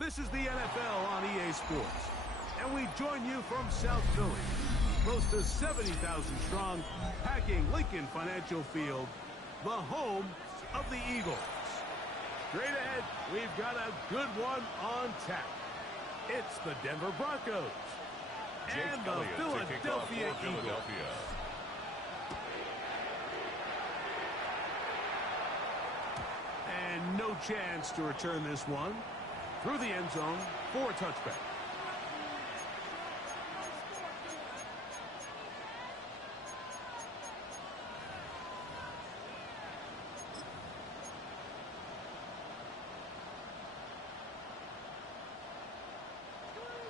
This is the NFL on EA Sports, and we join you from South Philly, close to 70,000 strong, packing Lincoln Financial Field, the home of the Eagles. Straight ahead, we've got a good one on tap. It's the Denver Broncos and the Philadelphia Eagles. And no chance to return this one. Through the end zone for a touchback.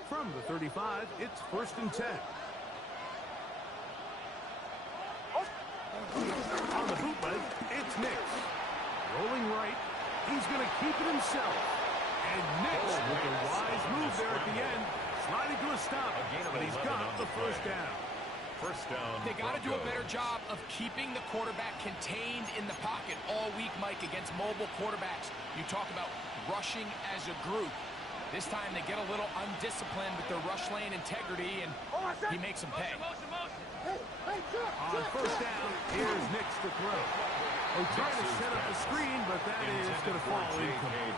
From the 35, it's 1st and 10. On the bootleg, it's Nix. Rolling right, he's going to keep it himself. And Nix with a wise move there at the end, sliding to a stop, but he's got the first down. First down. They got to do a better job of keeping the quarterback contained in the pocket all week, Mike, against mobile quarterbacks. You talk about rushing as a group. This time they get a little undisciplined with their rush lane integrity, and he makes them pay. On first down, here's Nix to throw. They're trying to set up the screen, but that is going to fall incomplete.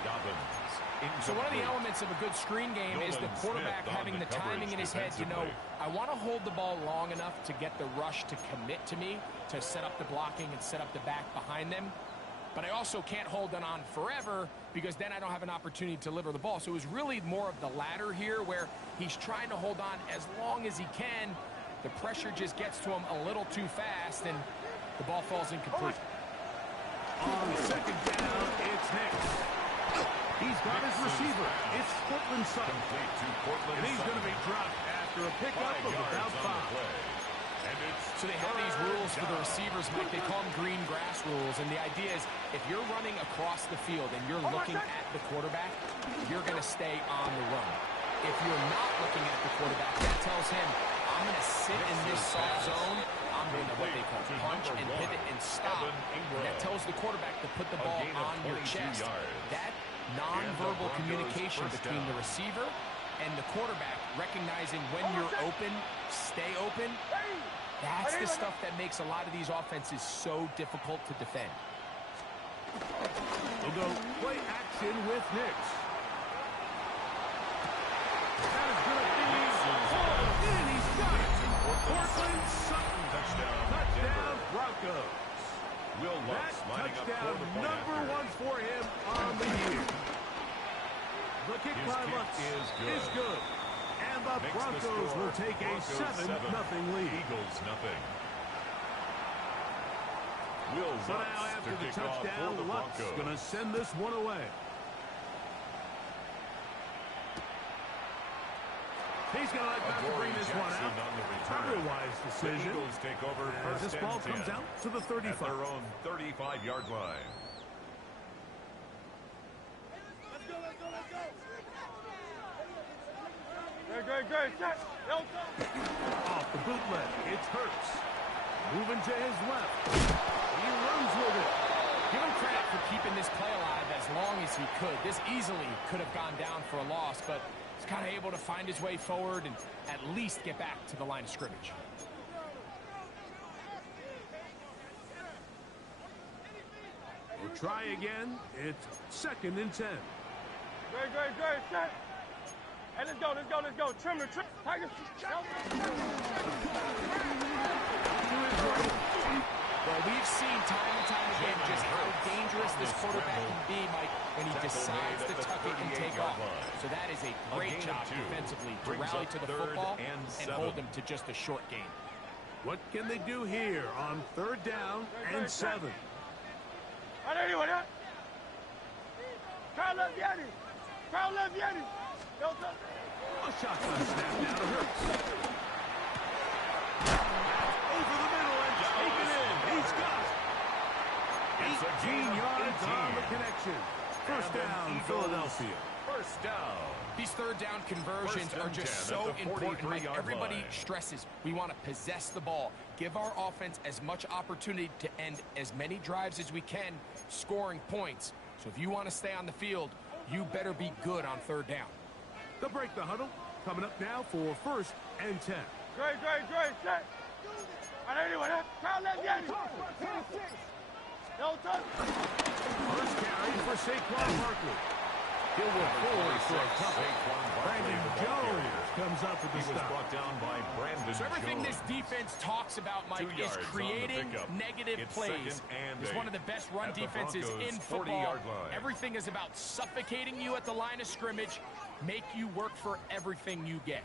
So one of the elements of a good screen game is the quarterback having the timing in his head to know, I want to hold the ball long enough to get the rush to commit to me, to set up the blocking and set up the back behind them. But I also can't hold it on forever because then I don't have an opportunity to deliver the ball. So it was really more of the latter here where he's trying to hold on as long as he can. The pressure just gets to him a little too fast, and the ball falls incomplete. On second down, it's Nix. He's got his receiver. It's Portland Sutton. And he's going to be dropped after a pickup of about 5. So they have these rules for the receivers, Mike. They call them green grass rules. And the idea is if you're running across the field and you're looking at the quarterback, you're going to stay on the run. If you're not looking at the quarterback, that tells him, I'm going to sit in this soft zone. I'm going to what they call punch and pivot and stop. And that tells the quarterback to put the ball on your chest. That nonverbal communication between the receiver and the quarterback, recognizing when you're open, stay open, that's the stuff that makes a lot of these offenses so difficult to defend. We'll go play action with Nix. That is going to be pulled in. He's got it. Portland Sutton. Touchdown Broncos. That touchdown #1 for him on the year. The kick by Lutz is good. And the Broncos will take a 7-0 lead. Eagles nothing. So now after the touchdown, Lutz is going to send this one away. He's going to let them bring this one out. Probably a wise decision. The Eagles take over as this ball comes out to the 35. At their own 35-yard line. Off the bootleg, it's Hurts. Moving to his left. He runs with it. Give him credit for keeping this play alive as long as he could. This easily could have gone down for a loss, but he's kind of able to find his way forward and at least get back to the line of scrimmage. We'll try again. It's 2nd and 10. Great, set. Hey, let's go. Trim. Tiger. Well, we've seen time and time again just how dangerous this quarterback can be, Mike, when he decides to tuck it and take off. So that is a great job defensively to rally to the football and hold him to just a short gain. What can they do here on 3rd down and 7? Crowd left Yeti. A shotgun snap now to Hurts. Over the middle and taken in. He's got it. 18 yards on the connection. 1st down, Philadelphia. 1st down. These 3rd down conversions are just so important. Like everybody stresses, we want to possess the ball, give our offense as much opportunity to end as many drives as we can, scoring points. So if you want to stay on the field, you better be good on 3rd down. They'll break the huddle. Coming up now for 1st and 10. Great, set. Crowd left Yeti. First carry for Saquon Barkley. He'll work forward for a couple. Brandon Jones comes up with the stop. He was brought down by Brandon So everything Jones. this defense talks about, Mike, is creating negative plays. It's one of the best run defenses in football. Everything is about suffocating you at the line of scrimmage, make you work for everything you get.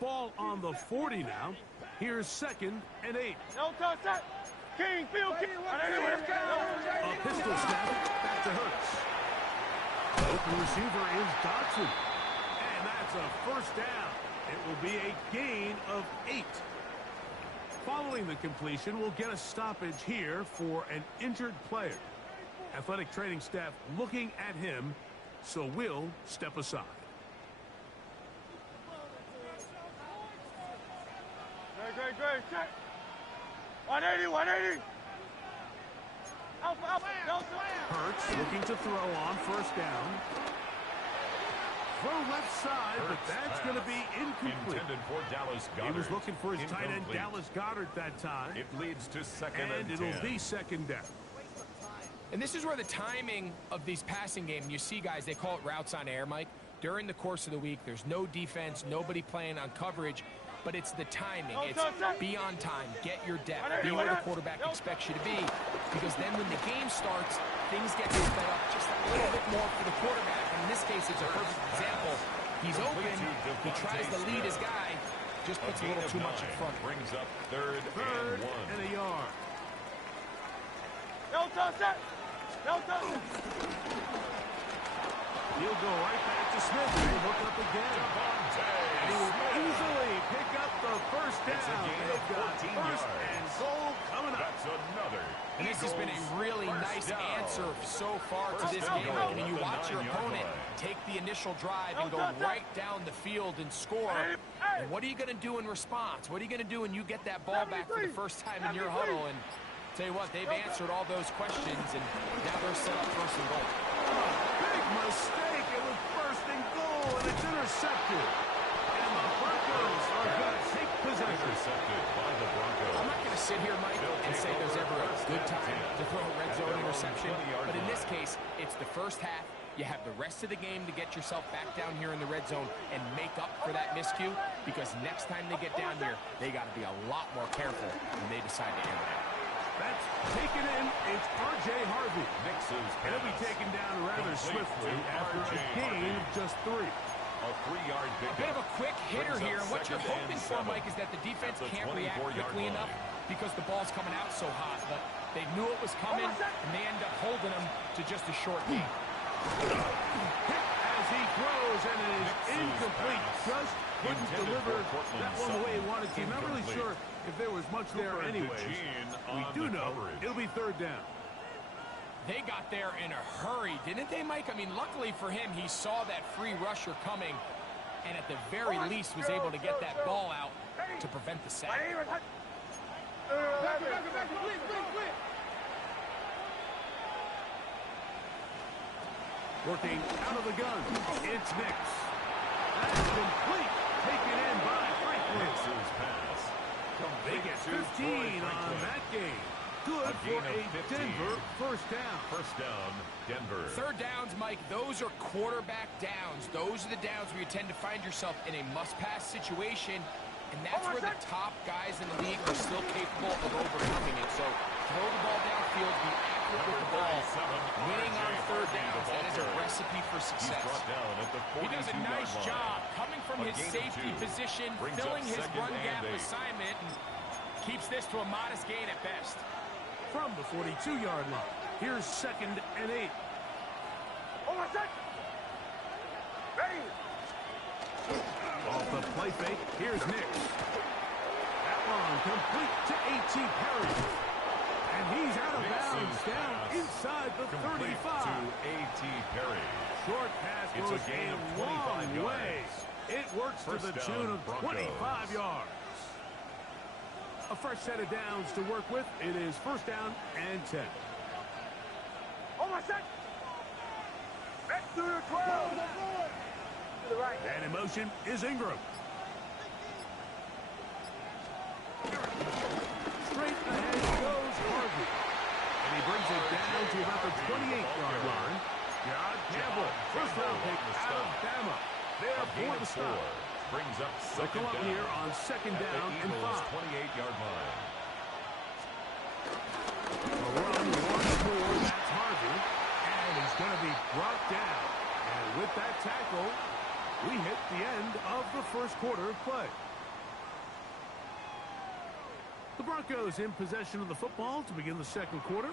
Ball on the 40 now. Here's 2nd and 8. No touch that. King, field King. A pistol snap back to Hurts. Open receiver is Dodson. And that's a 1st down. It will be a gain of 8. Following the completion, we'll get a stoppage here for an injured player. Athletic training staff looking at him, so we'll step aside. Great, check. 180. Alpha. Hurts looking to throw on 1st down. Throw left side, but that's going to be incomplete. Intended for Dallas Goedert. He was looking for his tight end, Dallas Goedert, that time. It leads to 2nd and 10. And it'll be 2nd down. And this is where the timing of these passing game, you see guys, they call it routes on air, Mike. During the course of the week, there's no defense, nobody playing on coverage, but it's the timing. It's be on time, get your depth, be where the quarterback expects you to be, because then when the game starts, things get sped up just a little bit more for the quarterback. And in this case, it's a perfect example. He's open, he tries to lead his guy, just puts a little too much in front. Brings up 3rd and a yard. No touch that. He'll go right back to Smith. He'll look up again. And he will easily pick up the 1st down. They've got 1st and goal coming up. That's another. And this has been a really nice answer so far to this game. I mean, you watch your opponent take the initial drive and go right down the field and score. And what are you going to do in response? What are you going to do when you get that ball back for the first time in your huddle? And tell you what, they've answered all those questions, and now they're set up first and goal. Big mistake. It was first and goal, and it's intercepted. And the Broncos are going to take possession. Intercepted by the Broncos. I'm not going to sit here, Mike, and say there's ever a good time to throw a red zone interception. But in this case, it's the first half. You have the rest of the game to get yourself back down here in the red zone and make up for that miscue, because next time they get down here, they got to be a lot more careful when they decide to air it out. That's taken in. It's R.J. Harvey. Mixes And he'll be taken down rather swiftly after a gain of just 3. A 3-yard A pickup. bit of a quick hitter Brings here, up and what you're second and hoping for, 7 Mike, is that the defense at the can't react 24-yard quickly line. enough because the ball's coming out so hot. But they knew it was coming, and they end up holding them to just a short gain. As he throws, and it is incomplete. Just couldn't deliver that one the way he wanted to. Not really sure if there was much there anyways. We do know it'll be 3rd down. They got there in a hurry, didn't they, Mike? I mean, luckily for him, he saw that free rusher coming, and at the very least was able to get that ball out to prevent the sack. Working out of the gun. It's Nix. That's complete. Taken in by Franklin. Mixes pass. They get 15 on that game. Good for a Denver first down. First down, Denver. 3rd downs, Mike, those are quarterback downs. Those are the downs where you tend to find yourself in a must-pass situation, and that's where the top guys in the league are still capable of overcoming it. So throw the ball downfield, be accurate with the ball. Winning on 3rd downs, that is a recipe for success. He He does a nice job coming from his safety position, filling his run gap assignment, and keeps this to a modest gain at best. From the 42-yard line. Here's 2nd and 8. Off the play fake. Here's Nix. That one complete to A.T. Perry. And he's out of bounds down inside the 35. To A.T. Perry. Short pass It's goes a gain of a 25 long way. yards. It works First to the down, tune of Broncos. 25 yards. A fresh set of downs to work with. It is 1st down and 10. Back to the 12. To the right. And in motion is Ingram. Straight ahead goes Harvey. And he brings it down to about the 28-yard line. John Campbell, first-round pick out of Bama. There for the stop. Brings up They'll second come up down. here on 2nd down and 5. 28-yard line. A run once more. That's Harvey. And he's going to be brought down. And with that tackle, we hit the end of the first quarter of play. The Broncos in possession of the football to begin the 2nd quarter,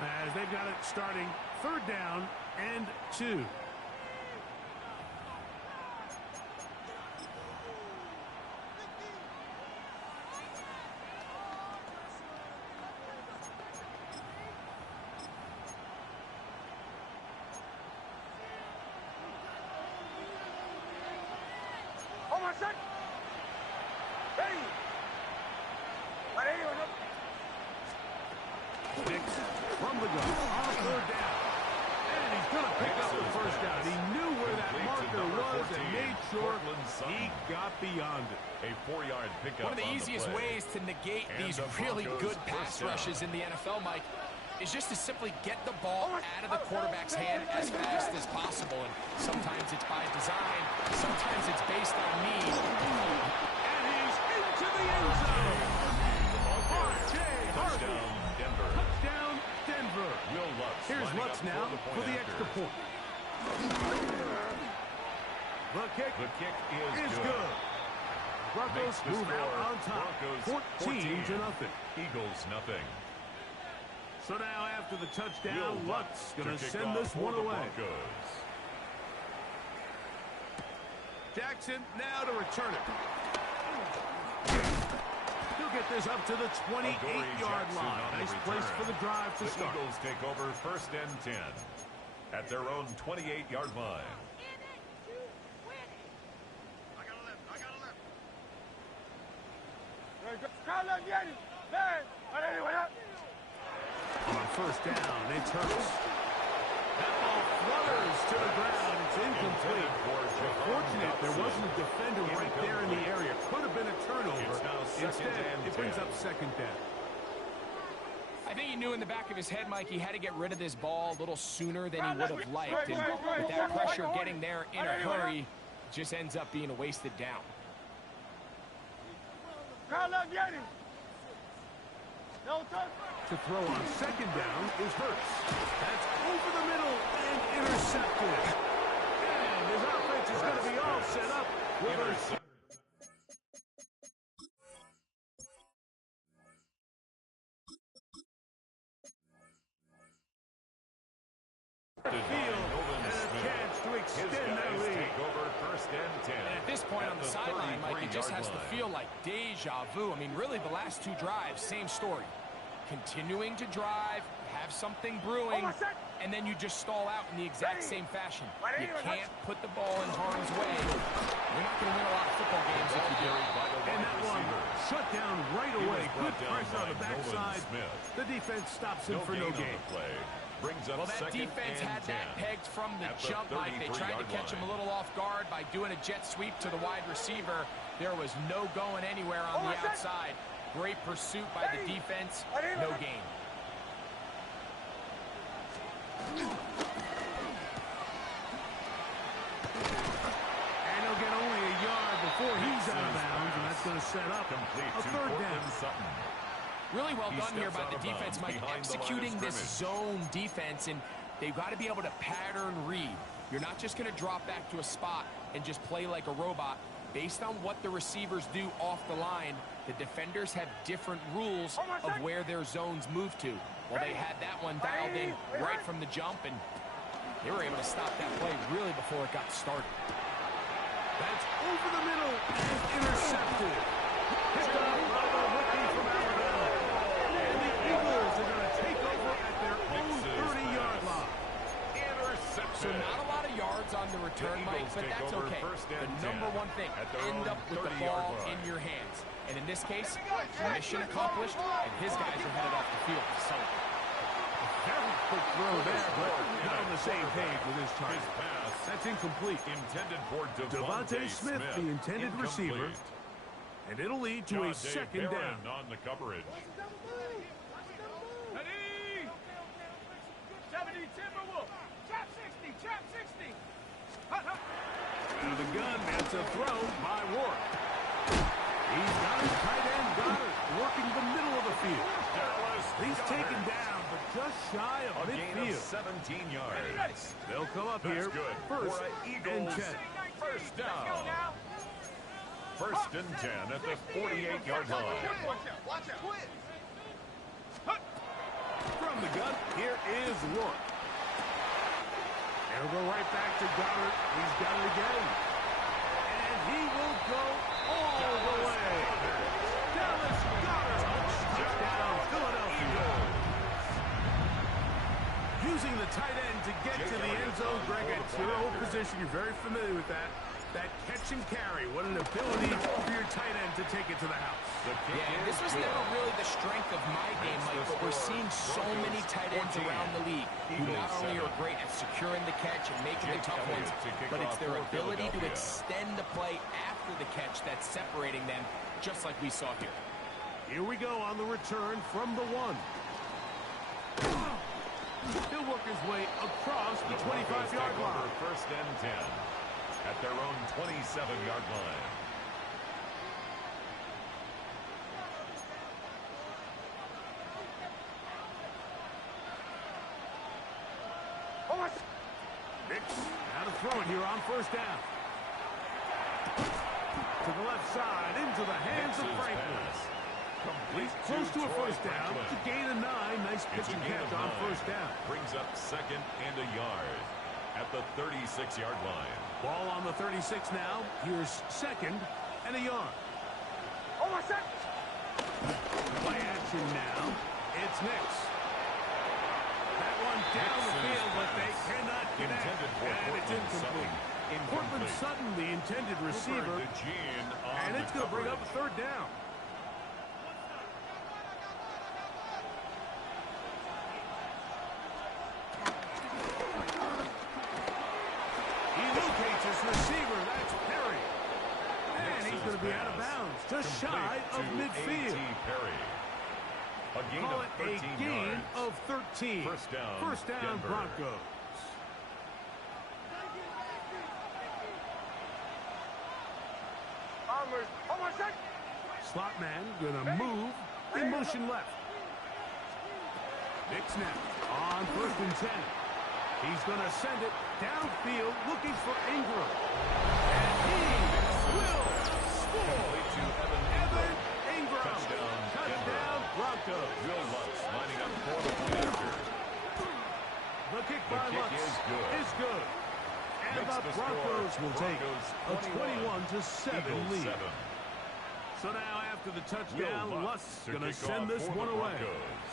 as they've got it starting 3rd down and 2. Nix from the gun on 3rd down. And he's going to pick up the first down. He knew where that marker was and made sure he got beyond it. A 4-yard pickup. One of the easiest ways to negate these really good pass rushes in the NFL, Mike, is just to simply get the ball out of the quarterback's hand as fast as possible. And sometimes it's by design, sometimes it's based on need. And he's into the end zone. R.J. Harvey. Denver. Touchdown, Denver. Will Lutz Here's lining Lutz up now for the after. extra point. The kick The kick is is good. Broncos Makes the move out score. on top, Broncos 14-0. Eagles nothing. So now after the touchdown, Will Lutz going to kick send off this for one the away. Broncos. Jackson now to return it. He'll get this up to the 28-yard line. Nice place for the drive to The start. Eagles take over 1st and 10 at their own 28-yard line. On first down, it's Hurts. That ball flutters to the ground. It's incomplete. Fortunate there wasn't a defender right there in the area. Could have been a turnover. Instead, it brings up second down. I think he knew in the back of his head, Mike, he had to get rid of this ball a little sooner than he would have liked. And with that pressure getting there in a hurry, it just ends up being a wasted down. To throw on second down is Hurts. That's over the middle and intercepted. And his offense is going to be all set up with a... And at this point on the sideline, Mike, it just has to feel like deja vu. I mean, really, the last two drives, same story. Continuing to drive, have something brewing, and then you just stall out in the exact same fashion. You can't put the ball in harm's way. You're not going to win a lot of football games if you do. And that one shut down right away. Good pressure on the backside. The defense stops him for no gain. Well, that defense had that pegged from the jump, Mike. They tried to catch him a little off guard by doing a jet sweep to the wide receiver. There was no going anywhere on the outside. Great pursuit by the defense. No gain. And he'll get only a yard before he's out of bounds, and that's going to set up a third down. Really well done here by the defense, Mike, executing this zone defense, and they've got to be able to pattern read. You're not just going to drop back to a spot and just play like a robot. Based on what the receivers do off the line, the defenders have different rules of where their zones move to. Well, they had that one dialed in right from the jump, and they were able to stop that play really before it got started. That's over the middle and intercepted. Picked up by the rookie from Alabama. And the Eagles are going to take over at their own 30-yard line. So not a lot of yards on the return, Mike, but that's okay. The number one thing, end up with the ball in your hands. And in this case, mission accomplished, and his guys are headed off the field. So, very quick throw there, but not on the same page with his target. That's incomplete. Intended for Devontae Smith, the intended receiver. And it'll lead to a second down. On the coverage. Out of the gun, that's a throw by Ward. He's got his tight end Goddard working the middle of the field. He's taken down, but just shy of midfield. 17 yards. They'll come up here first and 10. First down. First and 10 at the 48-yard line. From the gun, here is Rourke. They'll go right back to Goddard. He's got it again. And he will go all the way. Dallas Goddard. Touchdown, Philadelphia. Using the tight end to get to the end zone. Greg, at your old position, you're very familiar with that. That catch and carry. What an ability for your tight end to take it to the house. Yeah, and this was never really the strength of my game, Mike, but we're seeing so many tight ends around the league who not only are great at securing the catch and making the tough ones, but it's their ability to extend the play after the catch that's separating them, just like we saw here. Here we go on the return from the one. He'll work his way across the 25-yard line. First and 10 at their own 27-yard line. Now to throw it here on first down. To the left side, into the hands of Franklin. He's close to a first down. It's a gain of 9. Nice pitch and catch on first down. Brings up second and a yard at the 36-yard line. Ball on the 36 now. Here's second and a yard. Play action now. It's Nix. That one down the field, but they cannot connect. And it's incomplete. Cortland Sutton, the intended receiver. And it's going to bring up a third down. just shy of midfield. A gain Call of it 13 a gain yards. of 13. First down, Denver. Broncos. Slot man gonna move in motion left. Nick snap on 1st and 10. He's gonna send it downfield looking for Ingram. And he will score. To Evan Ingram. Touchdown, Broncos. Will Lutz lining up for the point after. The kick by Lutz is good. And Makes the the Broncos score. will take a 21-7 21-7 lead. 7. So now after the touchdown, Will Lutz to gonna kick send off this for one the away. Broncos.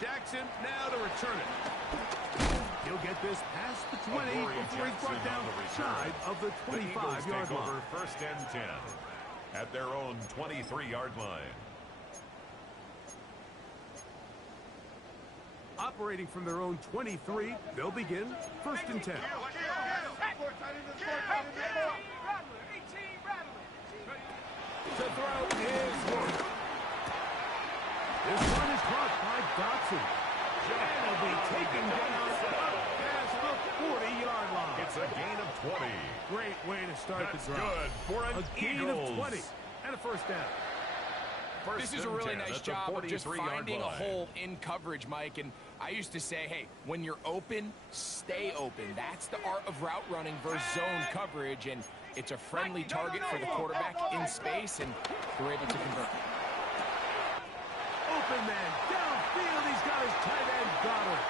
Jackson now to return it. He'll get this past the 20 Corey before he's brought Jackson down on the return. side of the The Eagles 25-yard take line. over 1st and 10 at their own 23-yard line. Operating from their own 23, they'll begin 1st and 10. To throw is Work. This one is caught by Dotson. And will be taken down past the 40-yard line. It's a gain of 20. Great way to start That's the drive. good for an A gain Eagles. of 20 and a 1st down. This is a really nice job of just 43-yard finding a line. hole in coverage, Mike. And I used to say, hey, when you're open, stay open. That's the art of route running versus zone coverage. And it's a friendly target for the quarterback in space, and they're able to convert. Open man downfield. He's got his tight end Goddard.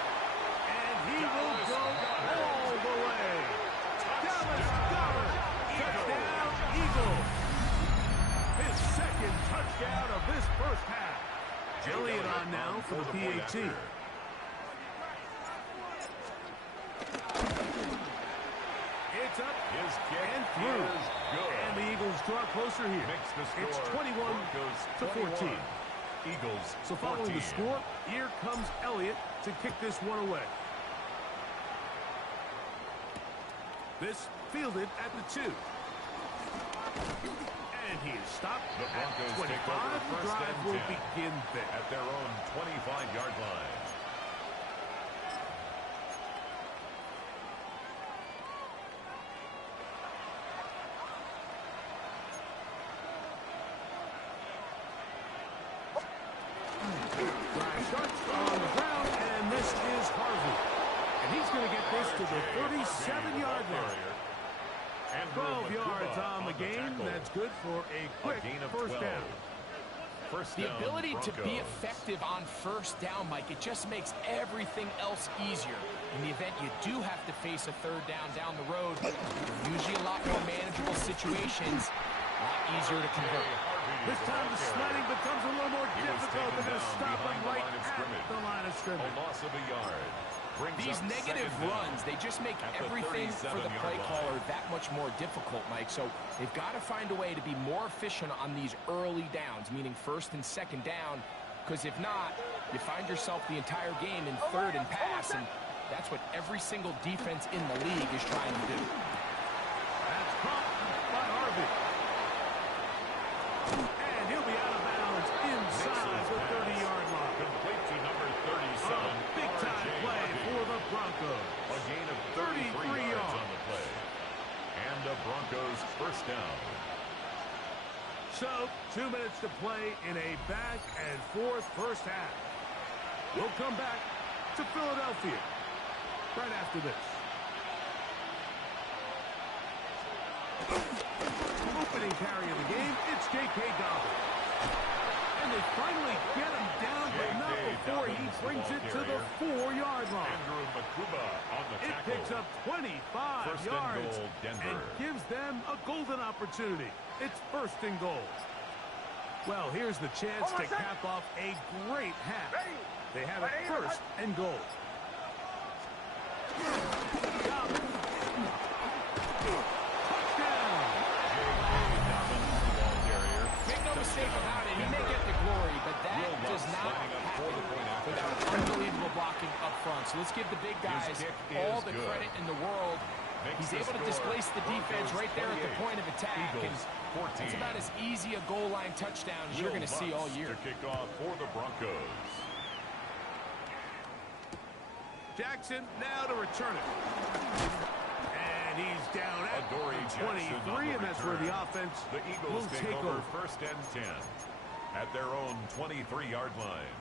And he will go all the way. Dallas Goddard. Touchdown, Eagles. His 2nd touchdown of this 1st half. Elliott on now for the PAT. It's up His kick and through. is good. And the Eagles draw closer here. Makes the score. It's 21-14. Eagles So following 14. the score, here comes Elliott to kick this one away. This fielded at the 2. And he is stopped The Broncos at 25. take over The 1st drive and will 10 begin there. at their own 25-yard line. Drive starts on the ground, and this is Harvey. And he's going to get this to the 37-yard line. 12 yards on the game. That's good for a quick gain of 1st 12. down. The ability to be Broncos. effective on 1st down, Mike, it just makes everything else easier. In the event you do have to face a 3rd down the road, usually a lot more manageable situations, a lot easier to convert. This time the sledding becomes a little more difficult. They're going to stop him right at the line of A scrimmage. loss of a yard. Brings These up negative 2nd down. runs, they just make At the everything for the 37-yard play line. caller that much more difficult, Mike. So they've got to find a way to be more efficient on these early downs, meaning 1st and 2nd down, because if not, you find yourself the entire game in 3rd and pass, and that's what every single defense in the league is trying to do. That's caught by Harvey. And he'll be out of bounds inside the 30-yard line. Complete to number 37. Big-time RJ play Harvey. for the Broncos. A gain of 33 yards on the play. And the Broncos 1st down. So, 2 minutes to play in a back-and-forth 1st half. We'll come back to Philadelphia right after this. Opening carry of the game, it's J.K. Dobbins. And they finally get him down, but not before he brings it to the 4-yard line. Andrew Makuba on the It tackle. picks up 25 First and yards goal, Denver. and gives them a golden opportunity. It's 1st and goal. Well, here's the chance to cap off a great half. They have it 1st and goal. Dobbins. Touchdown. Make no mistake about it, he may get the glory, but that does not happen without unbelievable blocking up front. So let's give the big guys kick all is the good. credit in the world. He's able to displace the defense right there at the point of attack. And it's about as easy a goal line touchdown as you're going to see all year. To kick off for the Broncos. Jackson now to return it. And he's down at 23, and that's where the offense the Eagles will take over. First and 10 at their own 23-yard line.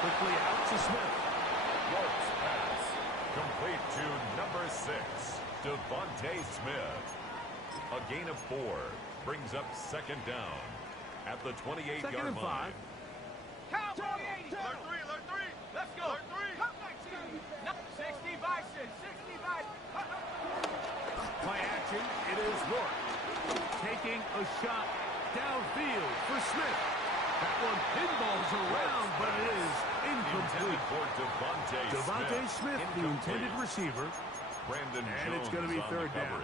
Quickly out to Smith. Rope's pass. Complete to number 6, Devontae Smith. A gain of 4 brings up second down at the 28-yard line. Count 80. Alert 3, alert 3. Let's go. Alert 3. 60 by 6, 60 by. Play action. It is Rourke taking a shot downfield for Smith. That one pinballs around, but it is incomplete. For Devontae Smith, the intended receiver. Brandon and Jones it's going to be third down.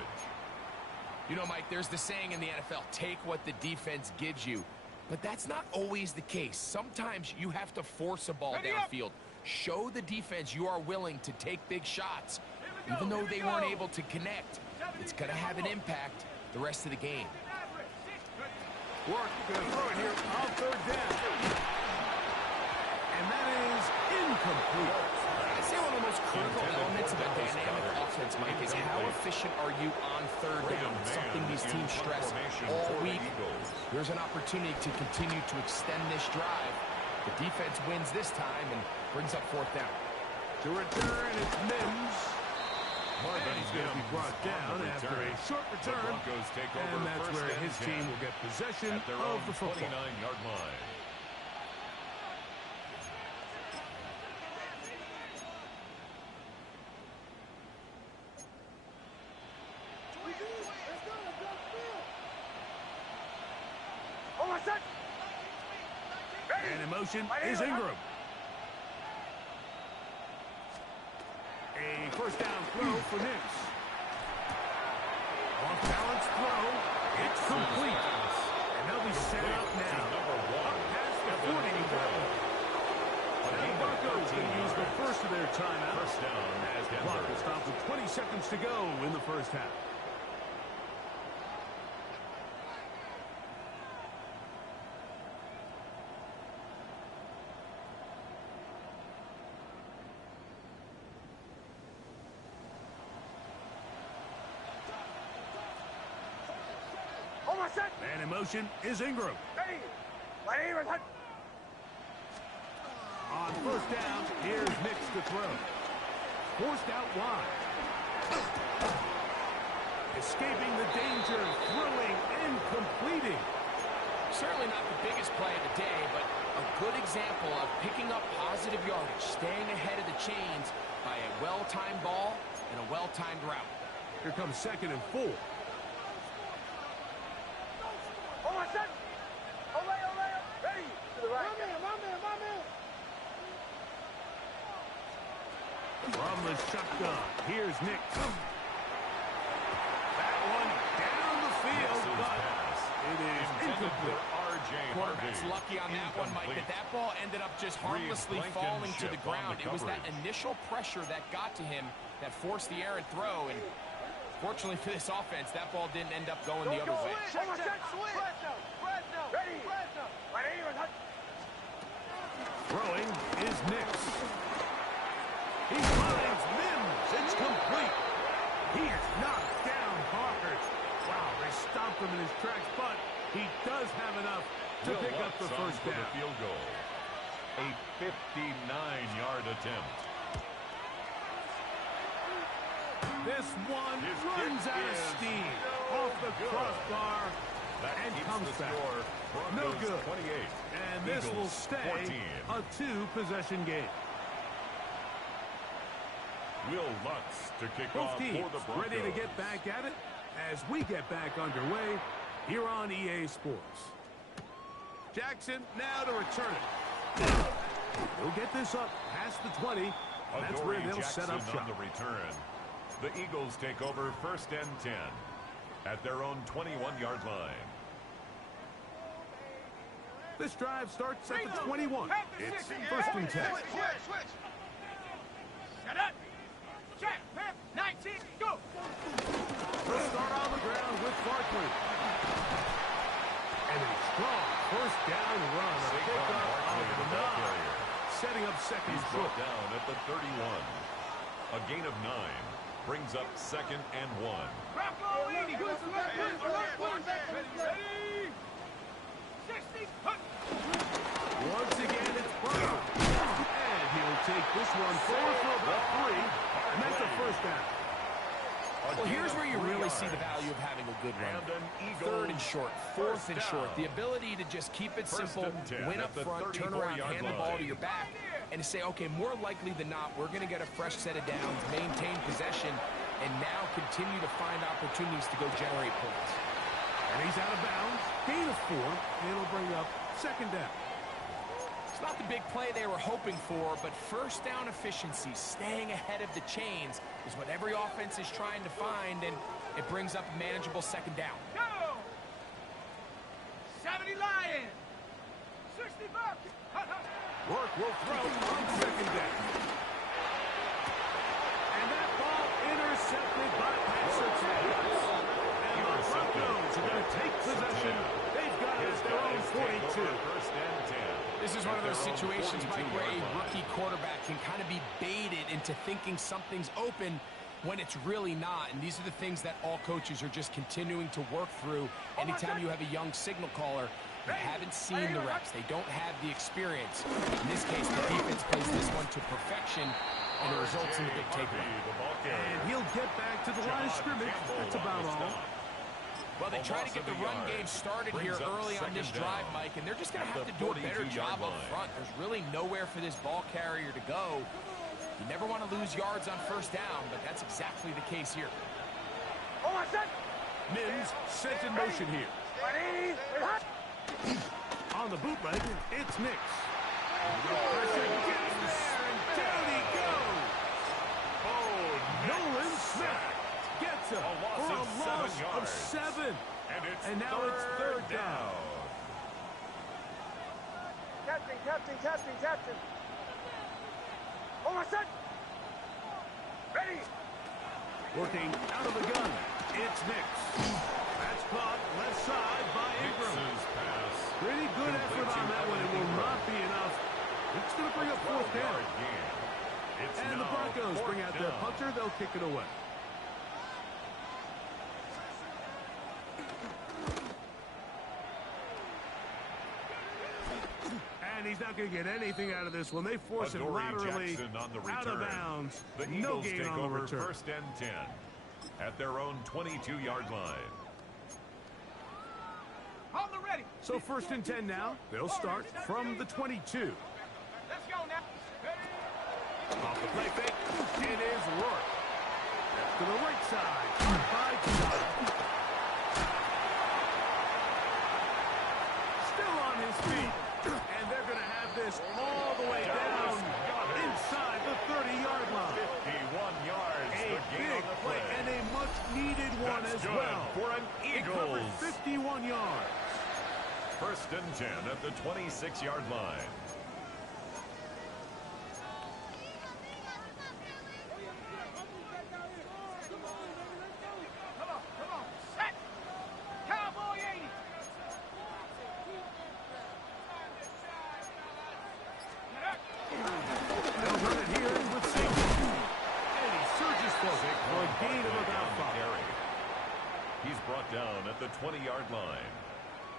You know, Mike, there's the saying in the NFL, take what the defense gives you. But that's not always the case. Sometimes you have to force a ball downfield. Show the defense you are willing to take big shots. Even though they weren't able to connect, it's going to have an impact the rest of the game. Rourke going to throw it here on third down. And that is incomplete. I'd say one of the most critical elements of a dynamic offense, Mike, is how efficient are you on third down? It's something these teams stress all week. There's an opportunity to continue to extend this drive. The defense wins this time and brings up fourth down. To return, it's Mims. And he's going to be brought down after a short return. And that's where his team will get possession of the football. 29-yard line. And in motion is Ingram. A first down throw for Nix. Off balance throw. It's complete. And they'll be set up now. Up past the 40. The Broncos can use the first of their timeout. First down as the clock will stop with 20 seconds to go in the first half. And in motion is Ingram. On first down, here's Nix to throw. Forced out wide. Escaping the danger, throwing and completing. Certainly not the biggest play of the day, but a good example of picking up positive yardage, staying ahead of the chains by a well-timed ball and a well-timed route. Here comes second and 4. From the shotgun, here's Nix. That one down the field, but it is incomplete. Quarterback's lucky on that one, Mike, that ball ended up just harmlessly falling to the ground. It was that initial pressure that got to him that forced the errant throw, and fortunately for this offense, that ball didn't end up going the other way. Throwing is Nix. He finds Mims. It's complete. He is knocked down hard. Wow, they stopped him in his tracks, but he does have enough to pick up the first down. The field goal. A 59-yard attempt. This one runs out of steam. Off the crossbar and comes back. No good. 28. And this will stay a 2-possession game. Will Lutz to kick Both off teams for the Broncos. ready to get back at it as we get back underway here on EA Sports. Jackson now to return it. He'll get this up past the 20. And that's where they'll set up shop. On the return. The Eagles take over first and 10 at their own 21-yard line. This drive starts at the 21. It's first and 10. Switch. Set up. Check. 19. Go. They'll start on the ground with Barkley. And a strong first down run. A pickup of the 9. Setting up second. He's brought down at the 31. A gain of 9 brings up second and 1. Bravo 80. Ready. 60. Once again, it's Barkley. And he'll take this one forward for about 3. And that's a first down. Well, here's where you really see the value of having a good run. Third and short, fourth and short. The ability to just keep it simple, win up front, turn around, hand the ball to your back, and to say, okay, more likely than not, we're going to get a fresh set of downs, maintain possession, and now continue to find opportunities to go generate points. And he's out of bounds. Gain of 4. And it'll bring up second down. It's not the big play they were hoping for, but first down efficiency, staying ahead of the chains, is what every offense is trying to find, and it brings up a manageable second down. Go. 70 Lions. 60 bucks. Work will throw on second down. And that ball intercepted by Patrick Mahomes. And the Broncos are going to take possession. They've got it at their own 42. First and 10. This is one of those situations, Mike, where a rookie quarterback can kind of be baited into thinking something's open when it's really not. And these are the things that all coaches are just continuing to work through. Anytime you have a young signal caller, they haven't seen the reps. They don't have the experience. In this case, the defense plays this one to perfection, and it results in a big takeaway. And he'll get back to the line of scrimmage. That's about all. Well, they try to get the run game started here early on this drive, Mike, and they're just going to have to do a better job up front. There's really nowhere for this ball carrier to go. You never want to lose yards on first down, but that's exactly the case here. Mims set in motion here. On the bootleg, it's Nix. Pressure gets there, and down he goes. Oh, Nolan Smith gets him for a loss of 7. And now it's third down. Captain. Ready. Working out of the gun, it's Nix. That's caught left side by Ingram. Pretty good effort on that one. It will not be enough. It's going to bring up fourth down. And the Broncos bring out their punter. They'll kick it away. And he's not going to get anything out of this one. They force it laterally out of bounds. No gain on the return. First and 10 at their own 22-yard line. On the ready. So first and 10 now. They'll start from the 22. Let's go now. Off the play fake. It is Rourke. That's to the right side. By John. Still on his feet. And they're going to have this all the way down inside the 30-yard line. 51 yards. A big play and a much-needed one as well. For an Eagles. It covers 51 yards. First and 10 at the 26-yard line. Come on. Set. Cowboy 80. They'll run it here with safety. And he surges forward for a gain of about 5. He's brought down at the 20-yard line.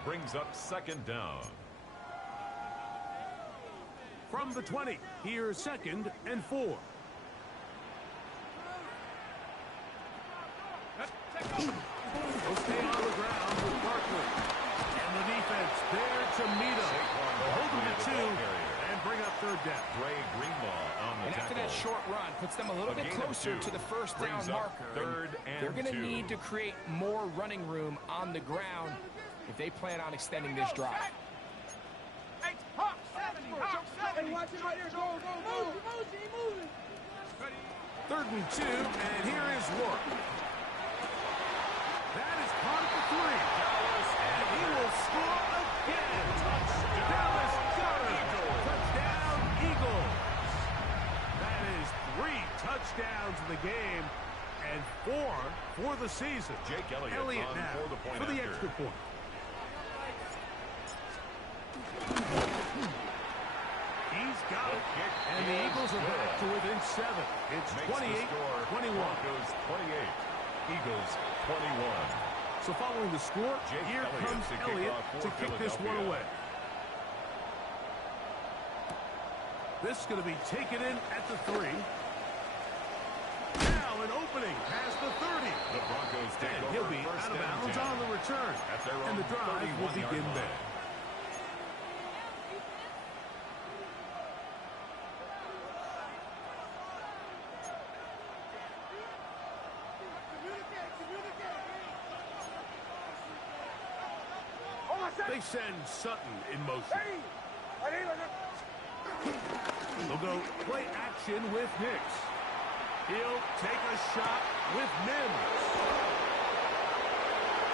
Brings up second down. From the 20, here's second and 4. They'll stay on the ground with Barkley. And the defense there to meet him. They'll hold him to 2 and bring up third down. Dre Greenlaw on the And after that short run, puts them a little bit closer to the first down marker. They're going to need to create more running room on the ground if they plan on extending this drive. Hawk 70. Watch it right there. Go. Moving. Third and 2, and here is Rourke. That is caught at the 3. And he will score again. Dallas Goedert. Touchdown, Eagles. That is 3 touchdowns in the game and 4 for the season. Jake Elliott on now for the after. extra point. He's got it. And the Eagles are back to within 7. It's 28-21. Broncos 28. Eagles 21. So following the score, Jake here Elliott comes to kick Elliott off for to kick this one Philadelphia. away. This is going to be taken in at the 3. Now an opening past the 30. The Broncos take And over he'll be first out of and bounds 10. on the return. At their And own the drive will 31-yard begin line. there. They send Sutton in motion. They'll go play action with Hicks. He'll take a shot with Mims.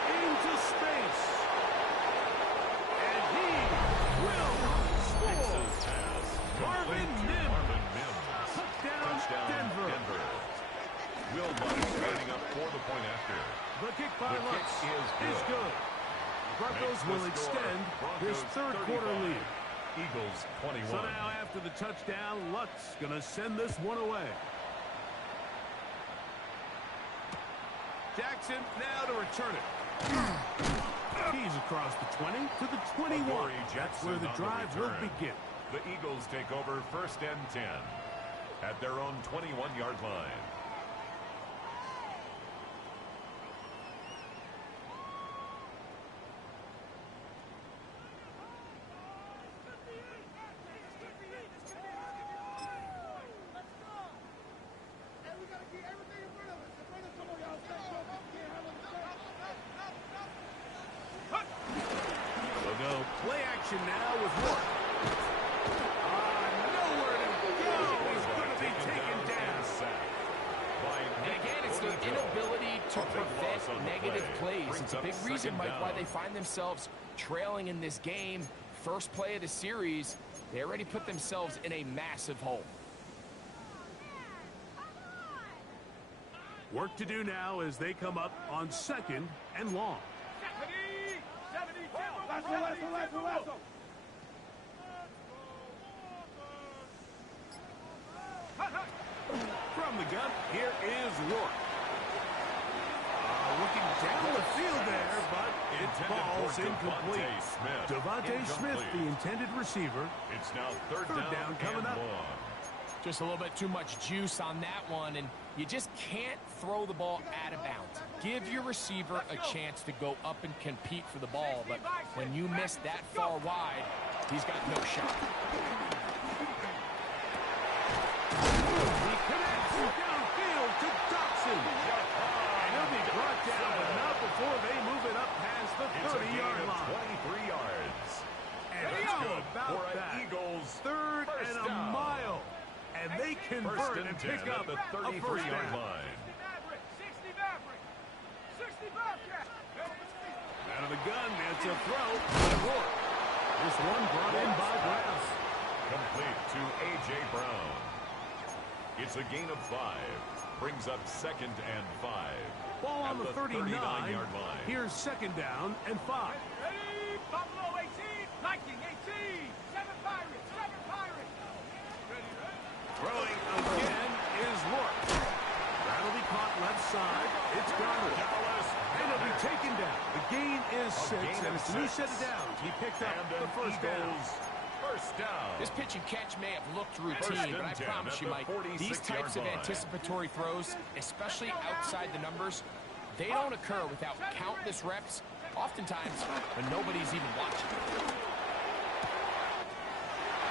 Into space. And he will score. Marvin Mims. Touchdown, Denver. Wilmot standing up for the point after. The kick by The Lutz kick is good. Broncos Makes the will score. extend Broncos this third 35. quarter lead. Eagles 21. So now after the touchdown, Lutz going to send this one away. Jackson now to return it. He's across the 20 to the 21. That's where the drive will begin. The Eagles take over first and 10 at their own 21-yard line. Play action now with Ward. Nowhere to go. He's going to be taken down. And again, it's the inability to prevent negative plays. It's a big reason, Mike, why they find themselves trailing in this game. First play of the series, they already put themselves in a massive hole. Work to do now as they come up on 2nd and long. From the gun, here is Rourke. Looking down the field there, but it falls incomplete. Devontae Smith, the intended receiver. It's now third down coming up. long. Just a little bit too much juice on that one, and you just can't throw the ball out of bounds. Give your receiver a chance to go up and compete for the ball, but when you miss that far wide, he's got no shot. He connects downfield to Dobson. And he'll be brought down, but not before they move it up past the 30-yard line. 23 yards. And how about that? Eagles Third and a down. mile. And they convert and pick up the a first 33-yard down. line. 60 Maverick. 60 Bobcat. Out of the gun, it's a throw by Rourke. This one brought in by Brown. Complete to A.J. Brown. It's a gain of 5. Brings up 2nd and 5. Ball on At the 39. 39-yard line. Here's 2nd down and 5. Ready? Buffalo 18. Viking 18. 7 Pirates. 7 Pirates. Ready, ready. Throwing again is Rourke. That'll be caught left side. It's Goddard. And it'll be taken down. The gain is 6, and as he set it down, he picked up the first down. First down. This pitch and catch may have looked First routine, and but I 10 promise at you, the Mike, 46-yard these types of line. anticipatory throws, especially outside the numbers, they don't occur without countless reps, oftentimes when nobody's even watching.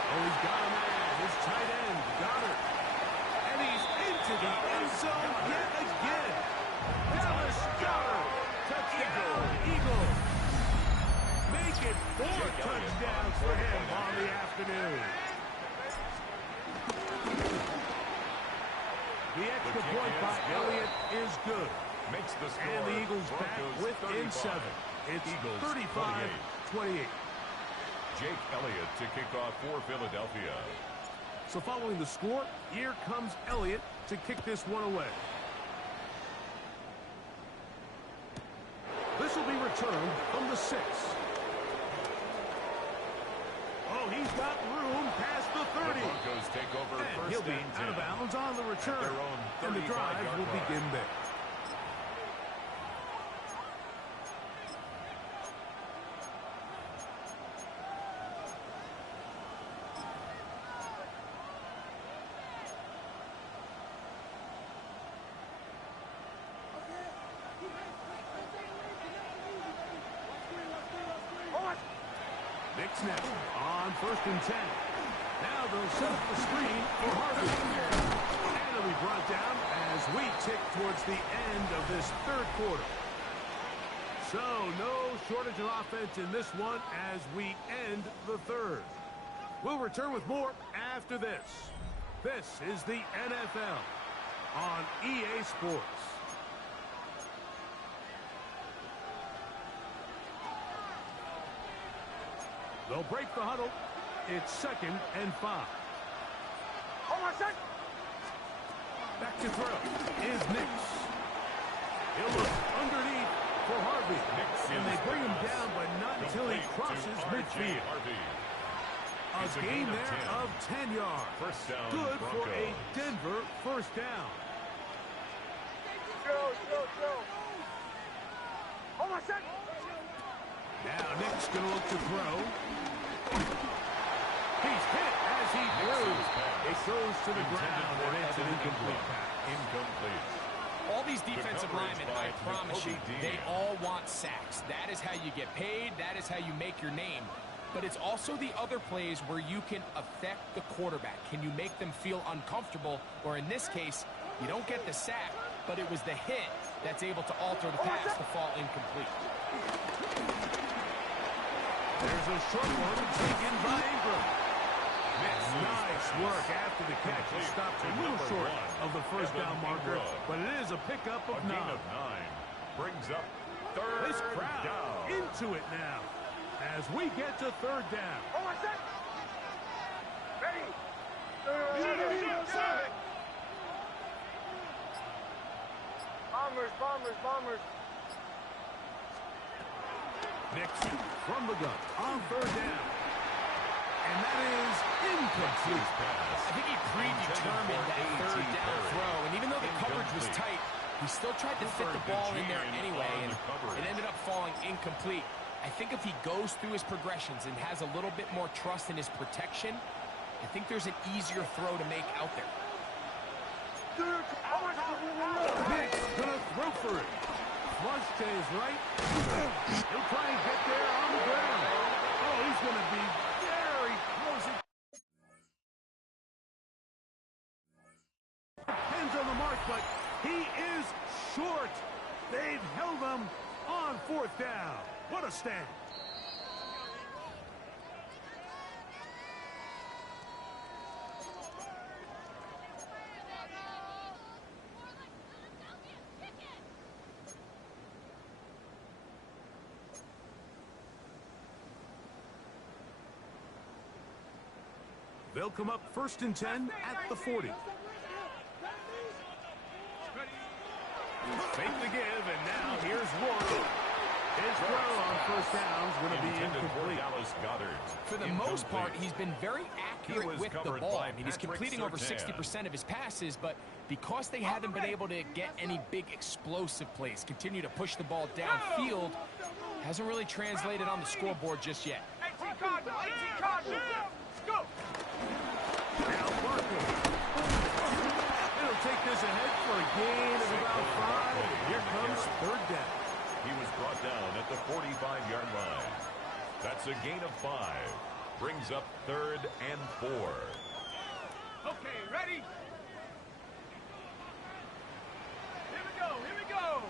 Oh, he's got him there. His tight end, Goddard. And he's into the end zone yet again. Dallas Goedert. Touchdown, Eagles. Make it 4 touchdowns for him on the afternoon. The extra point by Elliott is good. Makes the score. And the Eagles back Broncos within 35. 7. It's Eagles 35-28. Jake Elliott to kick off for Philadelphia. So following the score, here comes Elliott to kick this one away. This will be returned from the 6. Oh, he's got room past the 30. The Broncos take over And first he'll be and 10. out of bounds on the return. Their own And the drive 35-yard will line. begin there. Nick snap on 1st and 10. Now they'll set up the screen for Harvey. And it'll be brought down as we tick towards the end of this 3rd quarter. So no shortage of offense in this one as we end the 3rd. We'll return with more after this. This is the NFL on EA Sports. They'll break the huddle. It's 2nd and 5. Back to throw is Nix. He'll look underneath for Harvey. And they bring him down, but not until he crosses midfield. A gain there of 10 yards. First down, Good for a Broncos. Denver first down. Now Nick's going to look to throw. He's hit as he throws. It goes to the ground, and it's an incomplete pass. Incomplete. All these defensive coverage linemen, by I promise you, Nakobe they Dean. all want sacks. That is how you get paid. That is how you make your name. But it's also the other plays where you can affect the quarterback. Can you make them feel uncomfortable? Or in this case, you don't get the sack, but it was the hit that's able to alter the pass to fall incomplete. There's a short one taken by Ingram. Nice work after the catch. He stopped a little short of the first down marker, but it is a pickup of A gain 9. of 9 brings up 3rd This crowd down. into it now as we get to 3rd down. Bombers. Nixon from the gun on 3rd down. And that is incomplete. I think he predetermined that third down throw, and even though the coverage was tight, he still tried to fit the ball in there anyway, and it ended up falling incomplete. I think if he goes through his progressions and has a little bit more trust in his protection, I think there's an easier throw to make out there. Nick's gonna throw for it. Flush to his right. He'll try and get there on the ground. Oh, he's gonna be very close. Depends on the mark, but he is short. They've held him on 4th down. What a stand. They'll come up 1st and 10 at the 40. Fake the give, and now here's Ward. His throw on 1st down is going to be Intended for incomplete. Dallas Goedert. For the most part, he's been very accurate was with the covered ball. by I mean, he's Patrick completing over Surtain. 60% of his passes, but because they haven't been able to get any big explosive plays, continue to push the ball downfield, hasn't really translated on the scoreboard just yet. 18 Cardinal, 18 Cardinal. Let's go. Now Barkley. It'll take this ahead for a gain of about 5. Here comes 3rd down. He was brought down at the 45-yard line. That's a gain of 5. Brings up 3rd and 4. Okay, ready? Here we go, here we go.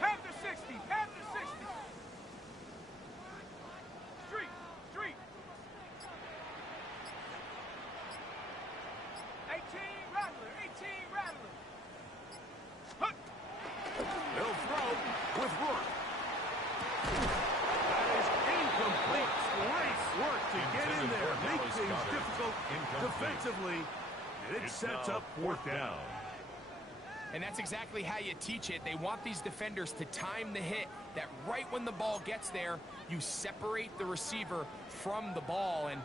Panther 60, Panther 60. Street. 18 Rattler, 18 Rattler. Hut. to get in there, make things difficult defensively, and it sets up fourth down. And that's exactly how you teach it. They want these defenders to time the hit, that right when the ball gets there, you separate the receiver from the ball. And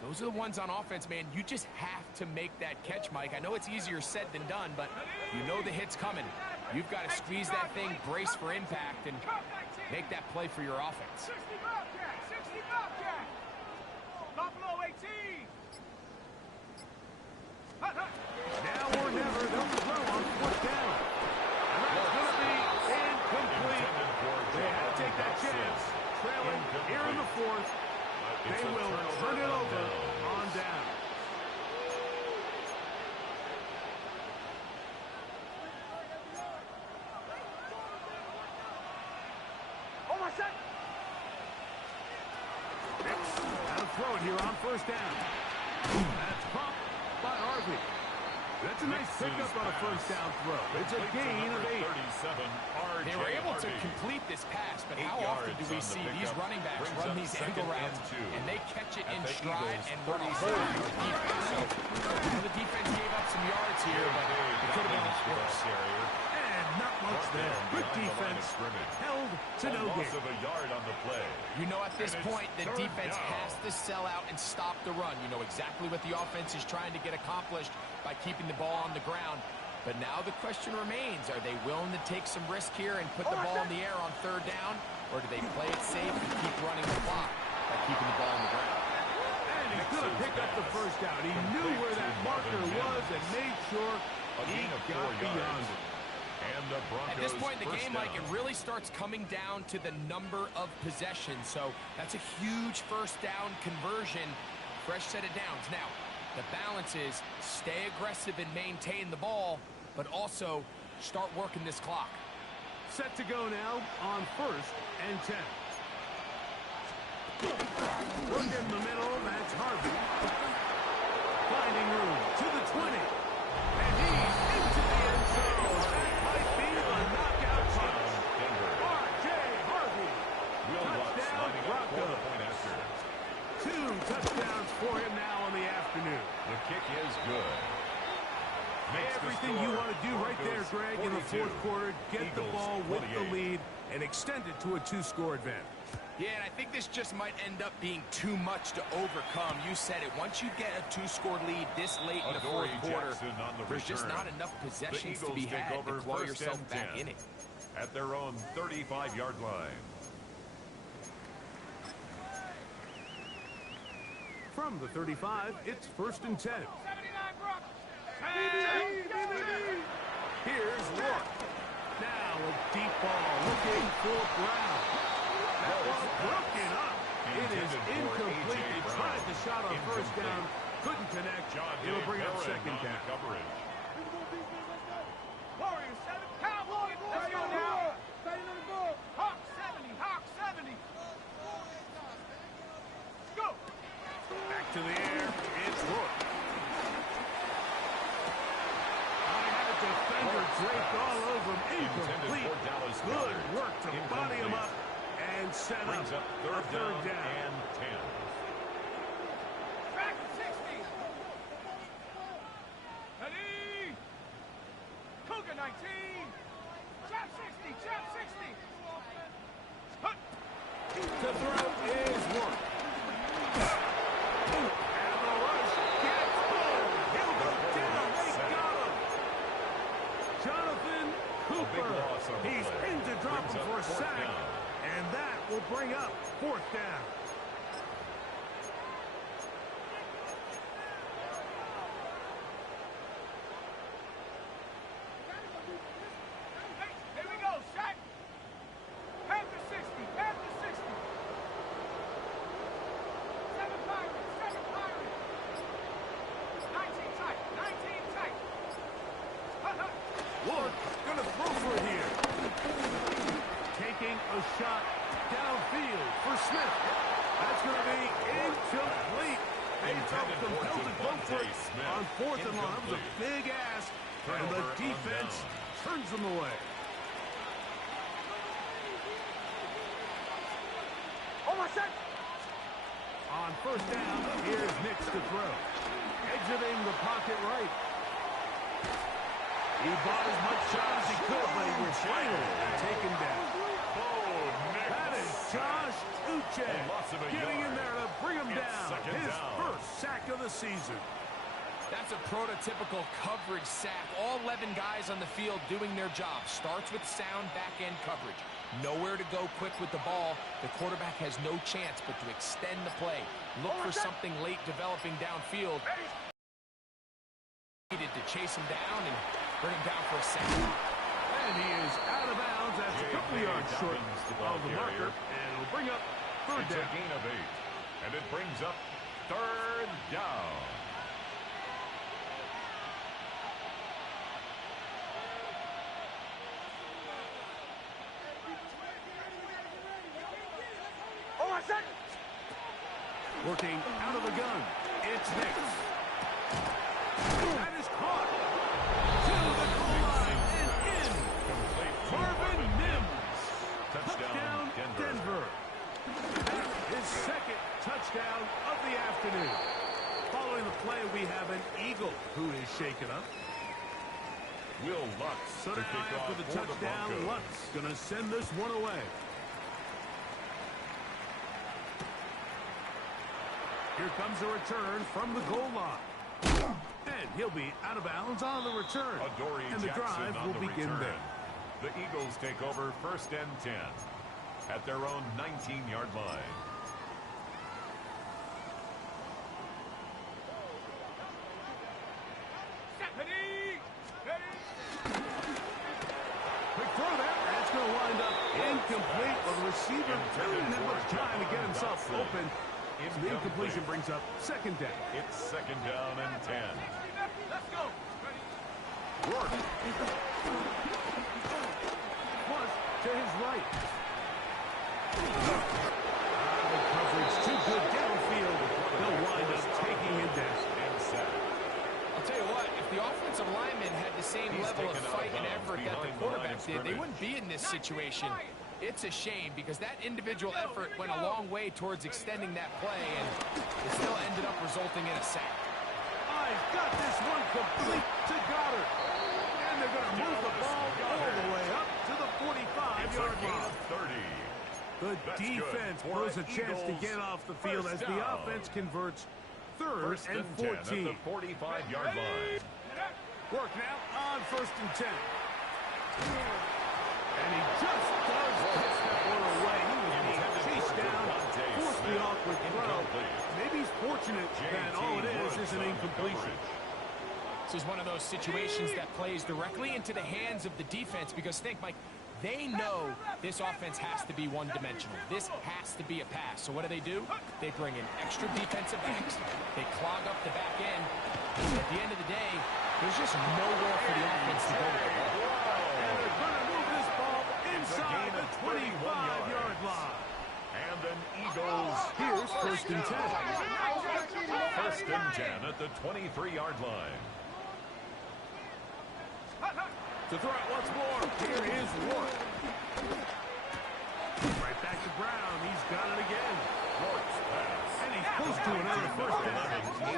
those are the ones on offense, man. You just have to make that catch, Mike. I know it's easier said than done, but you know the hit's coming. You've got to squeeze that thing, brace for impact, and make that play for your offense. 60 Bobcat! Buffalo 18! Now or never, they'll throw on fourth down. And that's going to be incomplete. They had to take that chance. Trailing here in the fourth. They will turn it over on down. Now throw it here on first down. That's pumped by Harvey. That's a nice pickup on a first down throw. It's a gain of 8. They were able to complete this pass, but how often do we see these running backs run these angle routes and they catch it in stride and run a hole in the defense? So the defense gave up some yards here, but it could have been worse. And not much there. Good defense. Held to no gain. Of a yard on the play. You know, at this point, the defense has to sell out and stop the run. You know exactly what the offense is trying to get accomplished by keeping the ball on the ground. But now the question remains, are they willing to take some risk here and put the ball in the air on third down? Or do they play it safe and keep running the clock by keeping the ball on the ground? And he could have picked up the first down. He knew where that marker was and made sure he got beyond it. At this point in the game, Mike, it really starts coming down to the number of possessions. So that's a huge first down conversion. Fresh set of downs. Now, the balance is stay aggressive and maintain the ball, but also start working this clock. Set to go now on first and 10. Look in the middle, that's Harvey. Finding room to the 20. And he's into the end zone. That might be the knockout punch. R.J. Harvey. Touchdown, Broncos. 2 touchdowns for him now in the afternoon. The kick is good. Everything you want to do right there, Greg, in the fourth quarter, get the ball with the lead and extend it to a 2-score advantage. Yeah, and I think this just might end up being too much to overcome. You said it. Once you get a 2-score lead this late in the fourth quarter, there's just not enough possessions to be had to claw yourself back in it. At their own 35-yard line. From the 35, it's first and 10. 79 Brock. Here's Rook. Now a deep ball looking for Brown. That ball broken up. It is incomplete. They tried the shot on first down. Couldn't connect. It'll bring up second down. Warriors 7. Cowboys. Let's go now. Hawk 70. Hawk 70. Go. Back to the air. It's Rook. Defender draped all over him. Incomplete. Good work to body him up and set up third down and 10. Back to 60. Ready. Cougar 19. Chap 60. Chap 60. To throw is Rook. And the rush gets home. He'll go down. They got him. Jonathan Cooper. He's in to drop him for a sack. And that will bring up fourth down. Hey, here we go. Shaq. Panther 60. Panther 60. 7 Pirates. 7 Pirates. 19 tight. 19 tight. Ward gonna throw for it here. Taking a shot downfield for Smith. That's gonna be incomplete. They felt compelled to go for it on fourth and long. That was a big ask, and the defense turns them away. On on first down. Here's Nix to throw. Exiting the pocket right. He bought as much shot as he could, but he was finally taken down. That is Josh Uche getting in there to bring him down. His first sack of the season. That's a prototypical coverage sack. All 11 guys on the field doing their job. Starts with sound back-end coverage. Nowhere to go quick with the ball. The quarterback has no chance but to extend the play. Look for something late developing downfield. Needed to chase him down and bring him down for a sack. And he is out of bounds. That's a couple yards short of the marker. And it'll bring up third down. It's a gain of 8. And it brings up third down. Working out of the gun. It's Nix. That is caught. To the goal line and in. Marvin Mims. Touchdown, Denver. His second touchdown of the afternoon. Following the play, we have an Eagle who is shaken up. Will Lutz So to now kick after off the for touchdown, the Lutz going to send this one away. Here comes a return from the goal line. And he'll be out of bounds on the return. Adoree And the Jackson drive on will the begin return. there. The Eagles take over first and 10 at their own 19-yard line. Quick throw there. That's going to wind up incomplete. But the receiver didn't have much time to get himself open. So the incompletion brings up second down. It's second down and 10. Let's go. Rourke. Plus to his right. Coverage too good downfield. They'll wind up taking him down. I'll tell you what, if the offensive lineman had the same level of fight and effort that the quarterback did, they wouldn't be in this situation. It's a shame because that individual effort went a long way towards extending that play, and it still ended up resulting in a sack. He's got this one complete to Goddard. And they're going to move the ball all the way up to the 45-yard line. 30. The defense blows a chance to get off the field as the offense converts third and 14. At the 45-yard line. Working out on first and 10. And he just does catch that one away. He was being chased down, forced the awkward throw. Maybe he's fortunate that all it is an incompletion. This is one of those situations that plays directly into the hands of the defense because think, Mike, they know this offense has to be one-dimensional. This has to be a pass. So what do? They bring in extra defensive backs. They clog up the back end. At the end of the day, there's just nowhere for the offense to go with the ball. And they're going to move this ball inside the 25-yard line. And an Eagles. Here's first and 10. First and 10 at the 23-yard line. To throw it once more, here is Rourke. Right back to Brown. He's got it again. Rourke's pass. And he's close to another first down.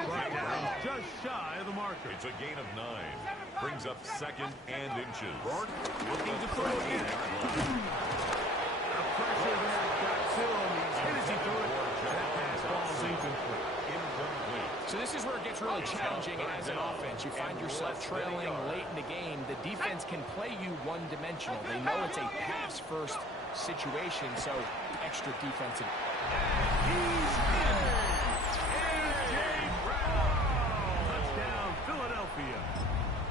Brought down just shy of the marker. It's a gain of 9. Brings up second and inches. Rourke looking to throw again. The pressure there got to him. He's hit as he threw it. That pass ball's incomplete. So this is where it gets really challenging as an offense. You find yourself trailing late in the game. The defense can play you one-dimensional. They know it's a pass-first situation, so extra defensive. He's in. A.J. Brown. Touchdown, Philadelphia.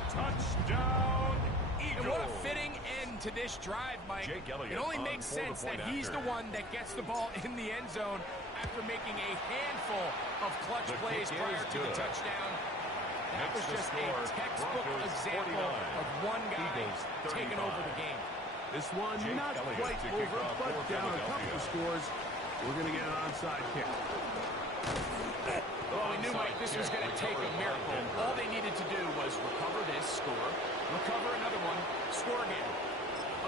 Touchdown, Eagles. And what a fitting end to this drive, Mike. It only makes sense that he's the one that gets the ball in the end zone after making a handful of clutch plays prior to the touchdown. That was just a textbook example of one guy taking over the game. This one not quite over, but down a couple of scores. We're going to get an onside kick. Well, we knew, Mike, this was going to take a miracle. All they needed to do was recover this, score, recover another one, score again.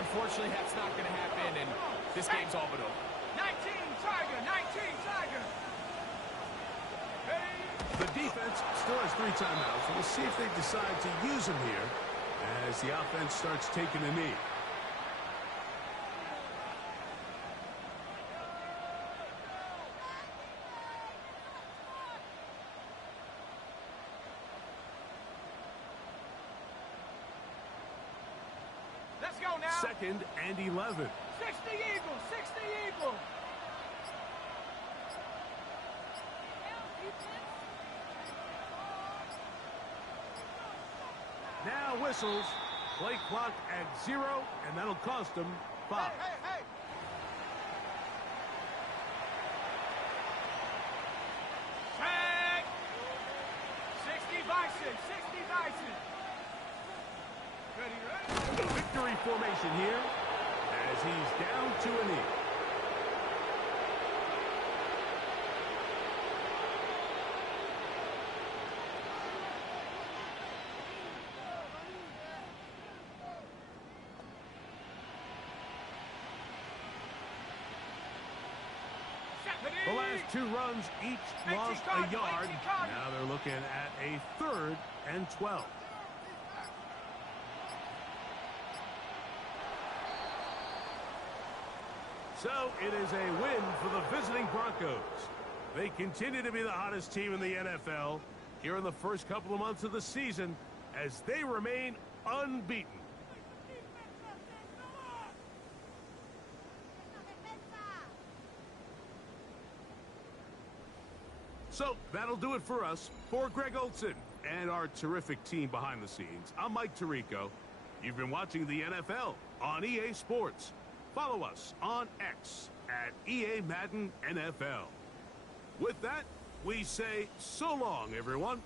Unfortunately, that's not going to happen, and this game's all but over. 19 Tiger, 19 Tiger. The defense still has 3 timeouts. We'll see if they decide to use them here as the offense starts taking a knee. Let's go now. 2nd and 11. 60 Eagles, 60 Eagles. Now whistles. Play clock at 0, and that'll cost them 5. Hey, hey, hey. Check. 60 Bison, 60 Bison. Ready, ready? Victory formation here as he's down to a knee. The last 2 runs each lost a yard. Now they're looking at a 3rd and 12. So it is a win for the visiting Broncos. They continue to be the hottest team in the NFL here in the first couple of months of the season as they remain unbeaten. So that'll do it for us. For Greg Olson and our terrific team behind the scenes, I'm Mike Tirico. You've been watching the NFL on EA Sports. Follow us on X at EA Madden NFL. With that, we say so long, everyone.